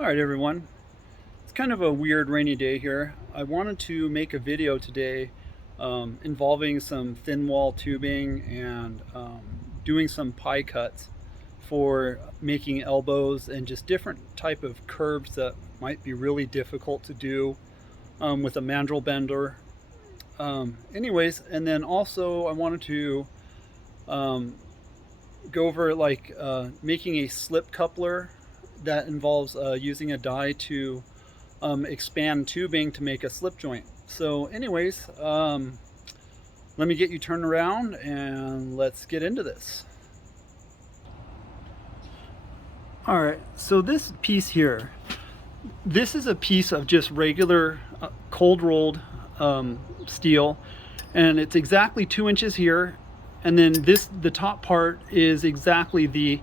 All right, everyone. It's kind of a weird rainy day here. I wanted to make a video today involving some thin wall tubing and doing some pie cuts for making elbows and just different type of curves that might be really difficult to do with a mandrel bender. Anyways, and then also I wanted to um, go over making a slip coupler that involves using a die to expand tubing to make a slip joint. So anyways, let me get you turned around and let's get into this. All right, so this piece here, this is a piece of just regular cold rolled steel, and it's exactly 2 inches here, and then the top part is exactly the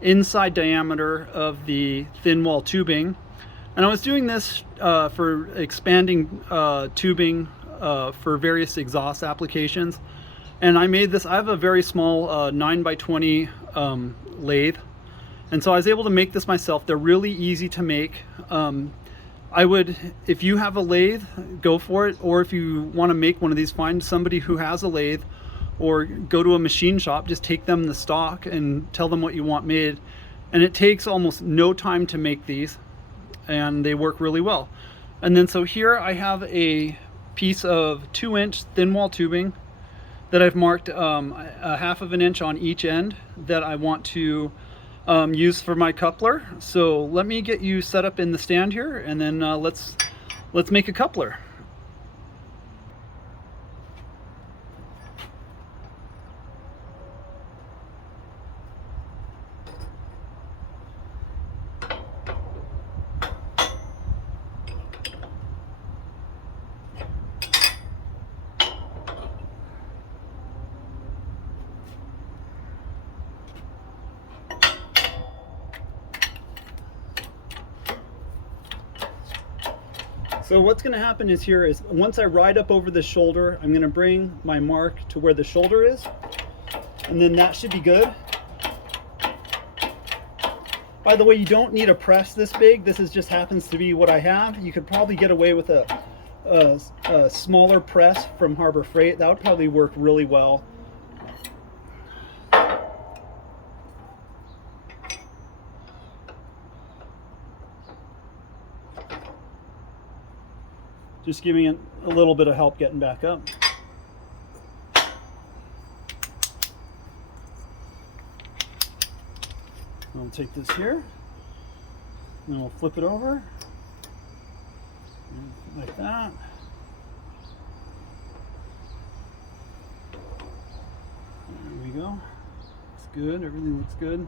inside diameter of the thin wall tubing. And I was doing this for expanding tubing for various exhaust applications. And I made this, I have a very small 9x20 lathe. And so I was able to make this myself. They're really easy to make. I would, if you have a lathe, go for it. Or if you want to make one of these, find somebody who has a lathe, or go to a machine shop, just take them the stock and tell them what you want made. And it takes almost no time to make these, and they work really well. And then so here I have a piece of 2-inch thin wall tubing that I've marked a half of an inch on each end that I want to use for my coupler. So let me get you set up in the stand here, and then let's make a coupler. So what's going to happen is here is once I ride up over the shoulder, I'm going to bring my mark to where the shoulder is, and then that should be good. By the way, you don't need a press this big. This is just happens to be what I have. You could probably get away with a smaller press from Harbor Freight. That would probably work really well. Just giving it a little bit of help getting back up. I'll take this here, and we'll flip it over, like that. There we go. It's good, everything looks good.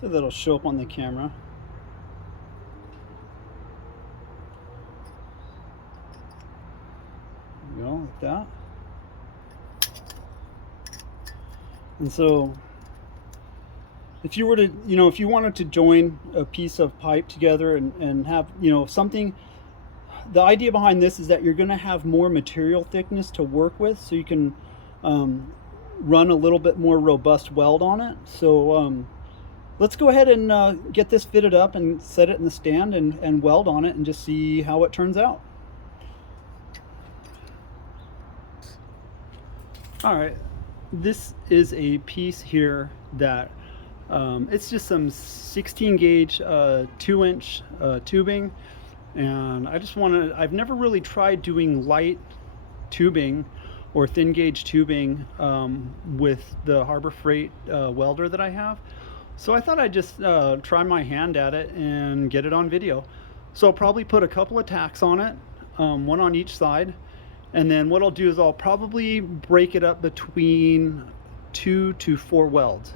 So that'll show up on the camera. There we go, like that. And so if you were to, if you wanted to join a piece of pipe together and have, something, the idea behind this is that you're going to have more material thickness to work with, so you can run a little bit more robust weld on it. So let's go ahead and get this fitted up and set it in the stand and weld on it and just see how it turns out. All right, this is a piece here that it's just some 16 gauge 2-inch tubing, and I've never really tried doing light tubing or thin gauge tubing with the Harbor Freight welder that I have. So I thought I'd just try my hand at it and get it on video. So I'll probably put a couple of tacks on it, one on each side. And then what I'll do is I'll probably break it up between 2 to 4 welds.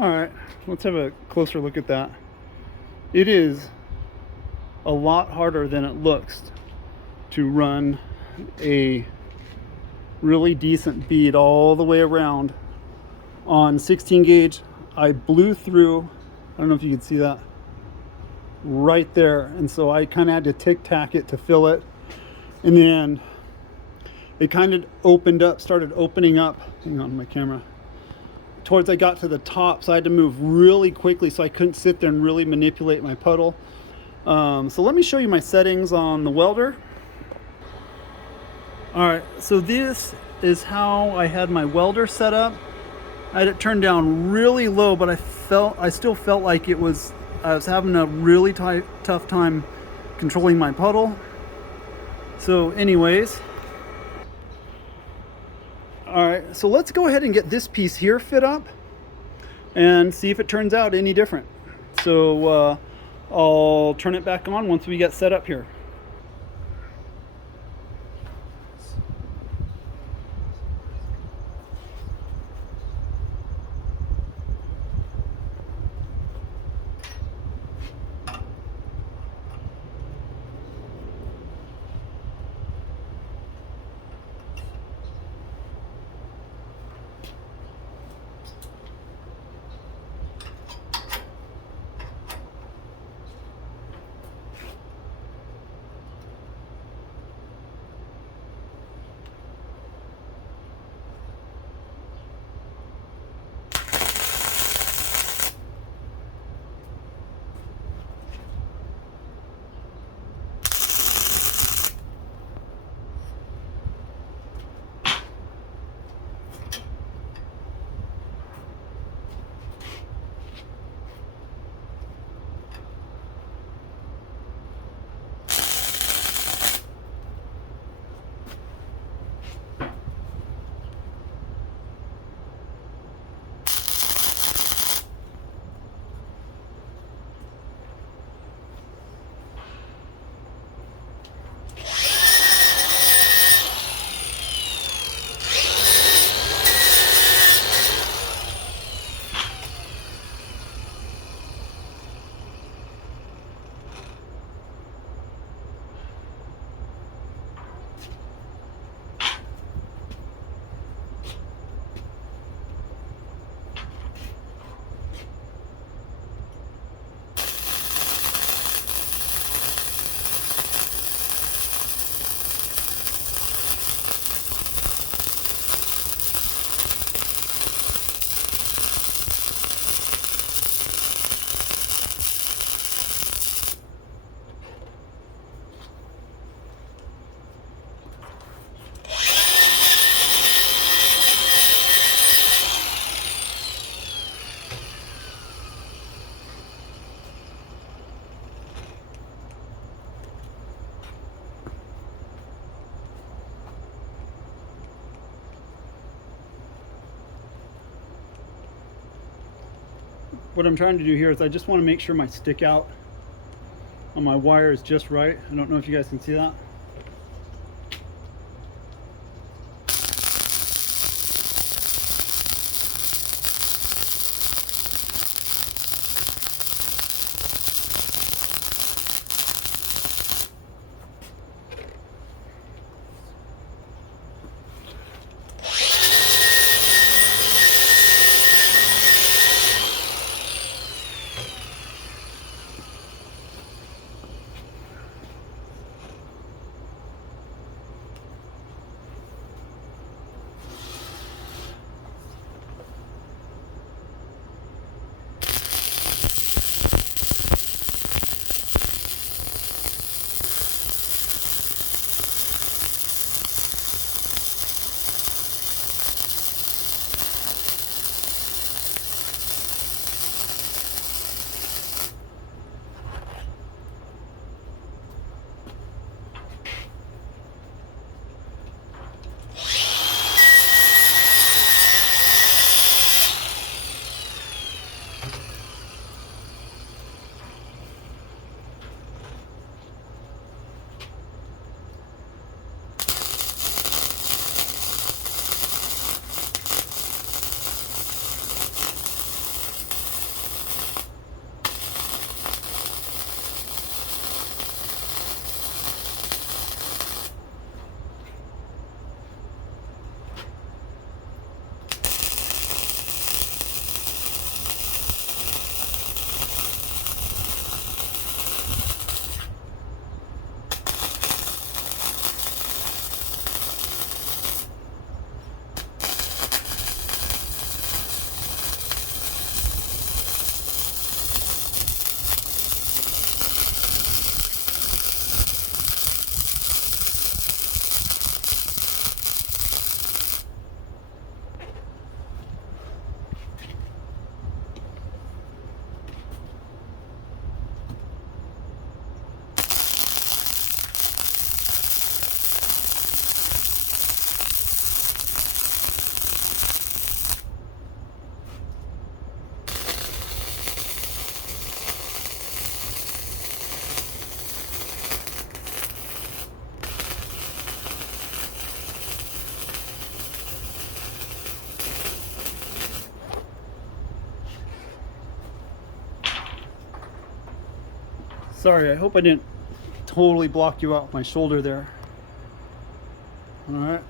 All right, let's have a closer look at that. It is a lot harder than it looks to run a really decent bead all the way around. On 16 gauge, I blew through, I don't know if you can see that, right there. And so I kind of had to tic-tac it to fill it. And then it kind of opened up, started opening up. Hang on my camera. Towards I got to the top, so I had to move really quickly, so I couldn't sit there and really manipulate my puddle. So let me show you my settings on the welder. Alright, so this is how I had my welder set up. I had it turned down really low, but I still felt like I was having a really tough time controlling my puddle. So anyways, alright, so let's go ahead and get this piece here fit up and see if it turns out any different. So I'll turn it back on once we get set up here. What I'm trying to do here is I just want to make sure my stick out on my wire is just right. I don't know if you guys can see that. Sorry, I hope I didn't totally block you out with my shoulder there. All right.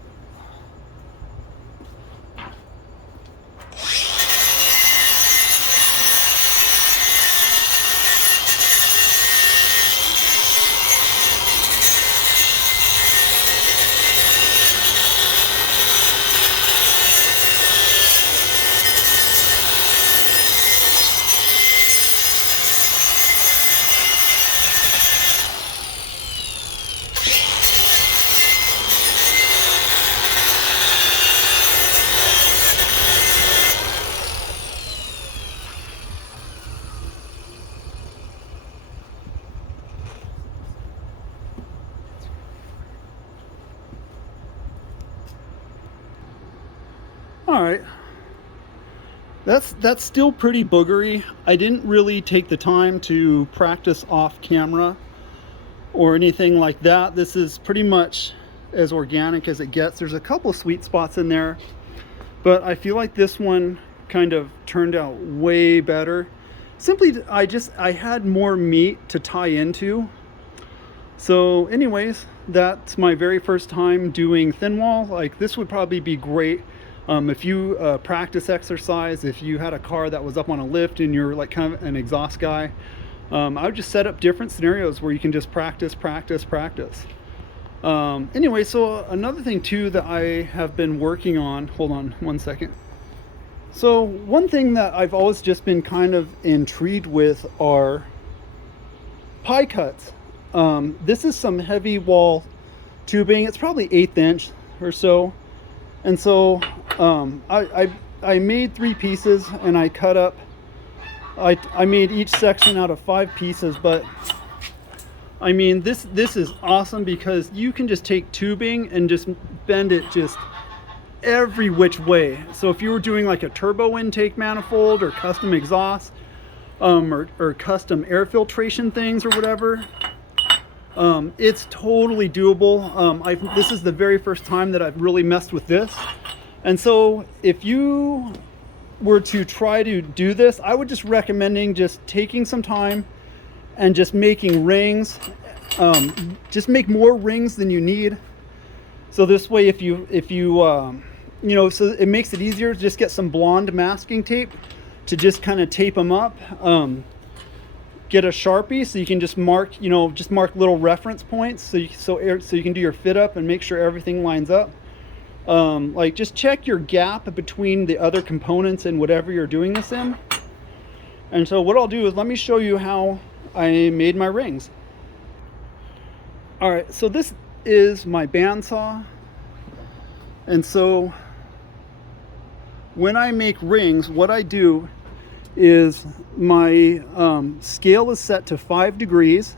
All right, that's still pretty boogery. I didn't really take the time to practice off camera or anything like that. This is pretty much as organic as it gets. There's a couple of sweet spots in there, but I feel like this one kind of turned out way better. Simply, I had more meat to tie into. So anyways, that's my very first time doing thin wall. Like, this would probably be great if you practice exercise, if you had a car that was up on a lift and you're like kind of an exhaust guy. I would just set up different scenarios where you can just practice. Anyway, so another thing too that I have been working on, hold on one second. So one thing that I've always just been kind of intrigued with are pie cuts. This is some heavy wall tubing. It's probably 1/8 inch or so. And so I made 3 pieces and I cut up, I made each section out of 5 pieces, but I mean, this is awesome because you can just take tubing and just bend it just every which way. So if you were doing like a turbo intake manifold or custom exhaust, or custom air filtration things or whatever, it's totally doable. This is the very first time that I've really messed with this. And so if you were to try to do this, I would just recommending just taking some time and just making rings. Just make more rings than you need. So this way, if you you know, so it makes it easier to just get some blonde masking tape to just kind of tape them up. Get a Sharpie so you can just mark, you know, just mark little reference points so you can do your fit up and make sure everything lines up. Like, just check your gap between the other components and whatever you're doing this in. And so what I'll do is let me show you how I made my rings. All right, so this is my bandsaw. And so when I make rings, what I do is my scale is set to 5 degrees.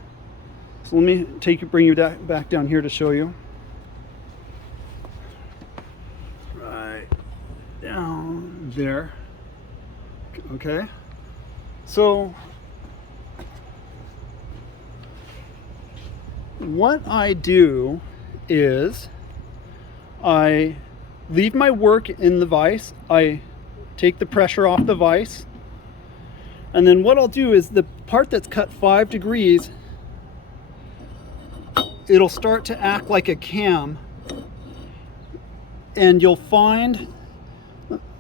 So let me bring you back down here to show you. Right down there. Okay. So what I do is I leave my work in the vise. I take the pressure off the vise. And then what I'll do is the part that's cut 5 degrees, it'll start to act like a cam. And you'll find,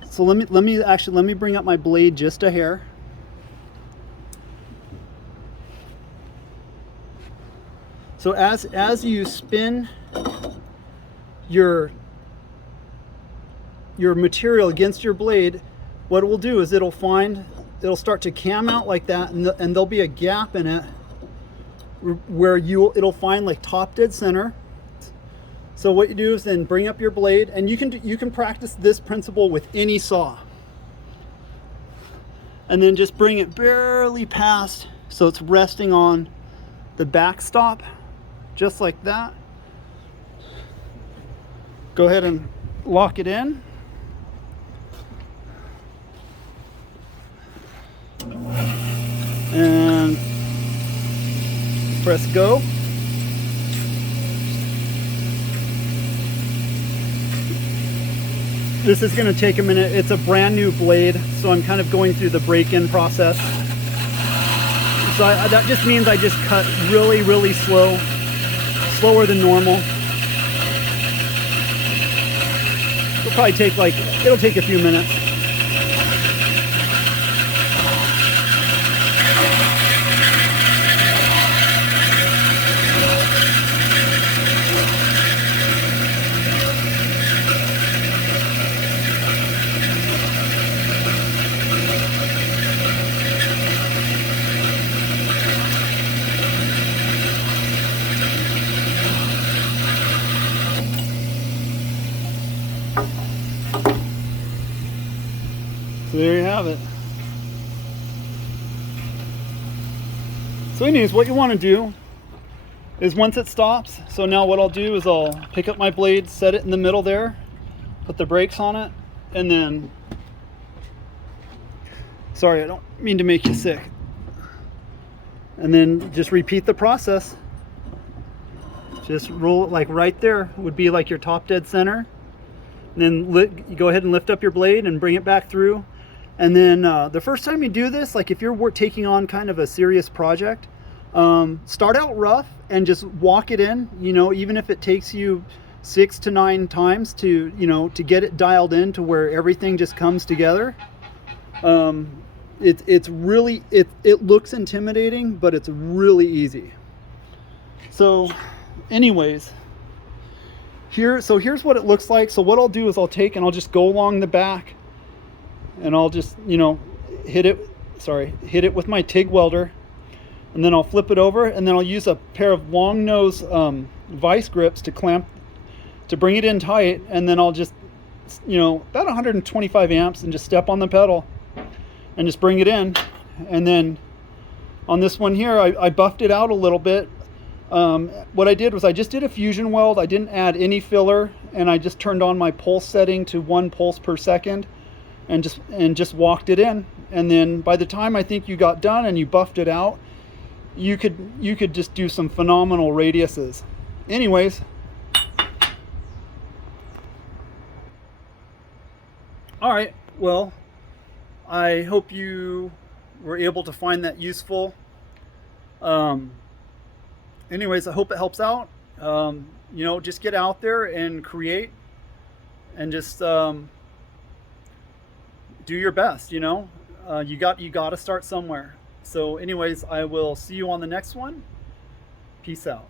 so let me bring up my blade just a hair. So as you spin your material against your blade, what it will do is it'll start to cam out like that, and there'll be a gap in it where it'll find like top dead center. So what you do is then bring up your blade, and you can practice this principle with any saw. And then just bring it barely past so it's resting on the backstop, just like that. Go ahead and lock it in. And press go. This is going to take a minute. It's a brand new blade, so I'm kind of going through the break-in process. So that just means I just cut really, really slow, slower than normal. It'll probably take it'll take a few minutes. So there you have it. So anyways, what you want to do is once it stops, so now what I'll do is I'll pick up my blade, set it in the middle there, put the brakes on it, and then, sorry, I don't mean to make you sick. And then just repeat the process. Just roll it like right there, would be like your top dead center. And then you go ahead and lift up your blade and bring it back through. And then the first time you do this, like if you're taking on kind of a serious project, start out rough and just walk it in, you know, even if it takes you 6 to 9 times to, you know, to get it dialed in to where everything just comes together. It's really, it looks intimidating, but it's really easy. So anyways, here's what it looks like. So what I'll do is I'll take and I'll just go along the back and I'll just, you know, hit it with my TIG welder, and then I'll flip it over, and then I'll use a pair of long nose vice grips to bring it in tight, and then I'll just, you know, about 125 amps and just step on the pedal and just bring it in. And then on this one here, I buffed it out a little bit. What I did was I just did a fusion weld. I didn't add any filler, and I just turned on my pulse setting to 1 pulse per second and just walked it in. And then by the time I think you got done and you buffed it out, you could just do some phenomenal radiuses. Anyways, all right, well, I hope you were able to find that useful. Anyways, I hope it helps out. You know, just get out there and create, and just do your best. You know, you got to start somewhere. So anyways, I will see you on the next one. Peace out.